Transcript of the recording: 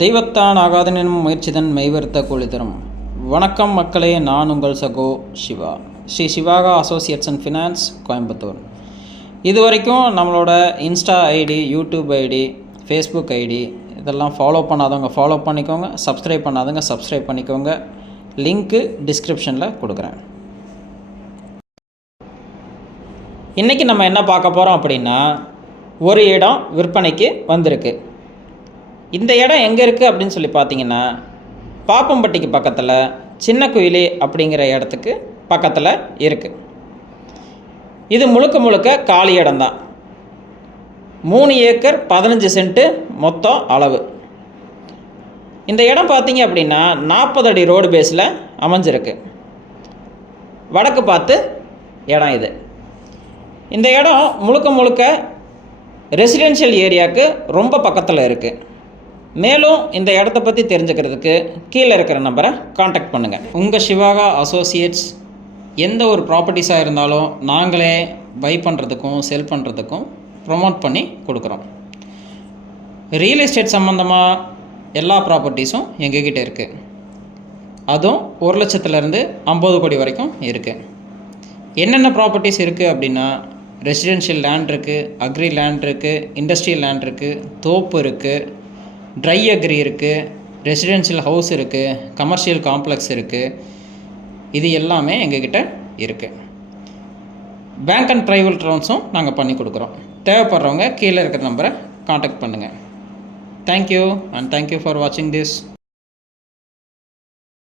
தெய்வத்தான் ஆகாதனும் முயற்சிதன் மெய்வருத்த கூலி தரும். வணக்கம் மக்களே, நான் உங்கள் சகோ Siva, Sri Sivaka associates and finance, Coimbatore. இது வரைக்கும் நம்மளோட insta ID, YouTube ID, Facebook ID இதெல்லாம் ஃபாலோ பண்ணாதவங்க ஃபாலோ பண்ணிக்கோங்க, சப்ஸ்கிரைப் பண்ணாதவங்க சப்ஸ்கிரைப் பண்ணிக்கோங்க. லிங்க்கு டிஸ்கிரிப்ஷனில் கொடுக்குறேன். இன்றைக்கி நம்ம என்ன பார்க்க போகிறோம் அப்படின்னா, ஒரு இடம் விற்பனைக்கு வந்திருக்கு. இந்த இடம் எங்கே இருக்குது அப்படின்னு சொல்லி பார்த்தீங்கன்னா, பாப்பம்பட்டிக்கு பக்கத்தில் சின்ன குயிலி அப்படிங்கிற இடத்துக்கு பக்கத்தில் இருக்குது. இது முழுக்க முழுக்க காலி இடம்தான். 3 ஏக்கர் 15 சென்ட்டு மொத்தம் அளவு. இந்த இடம் பார்த்தீங்க அப்படின்னா 40 அடி ரோடு பேஸில் அமைஞ்சிருக்கு. வடக்கு பார்த்து இடம் இது. இந்த இடம் முழுக்க முழுக்க ரெசிடென்ஷியல் ஏரியாவுக்கு ரொம்ப பக்கத்தில் இருக்குது. மேலும் இந்த இடத்த பற்றி தெரிஞ்சுக்கிறதுக்கு கீழே இருக்கிற நம்பரை காண்டாக்ட் பண்ணுங்கள். உங்கள் சிவாகா அசோசியேட்ஸ் எந்த ஒரு ப்ராப்பர்ட்டிஸாக இருந்தாலும் நாங்களே பை பண்ணுறதுக்கும் செல் பண்ணுறதுக்கும் ப்ரொமோட் பண்ணி கொடுக்குறோம். ரியல் எஸ்டேட் சம்மந்தமாக எல்லா ப்ராப்பர்ட்டிஸும் எங்ககிட்ட இருக்குது. அதுவும் 1 லட்சத்துலேருந்து 50 கோடி வரைக்கும் இருக்குது. என்னென்ன ப்ராப்பர்ட்டிஸ் இருக்குது அப்படின்னா, ரெசிடென்ஷியல் லேண்ட் இருக்குது, அக்ரி லேண்ட் இருக்குது, இண்டஸ்ட்ரியல் லேண்ட் இருக்குது, தோப்பு இருக்குது, ட்ரை அக்ரி இருக்குது, ரெசிடென்ஷியல் ஹவுஸ் இருக்குது, கமர்ஷியல் காம்ப்ளெக்ஸ் இருக்குது. இது எல்லாமே எங்ககிட்ட இருக்குது. பேங்க் அண்ட் ப்ரைவேட் லோன்ஸும் நாங்கள் பண்ணி கொடுக்குறோம். தேவைப்படுறவங்க கீழே இருக்கிற நம்பரை காண்டாக்ட் பண்ணுங்கள். தேங்க்யூ அண்ட் தேங்க்யூ ஃபார் வாட்சிங் திஸ்.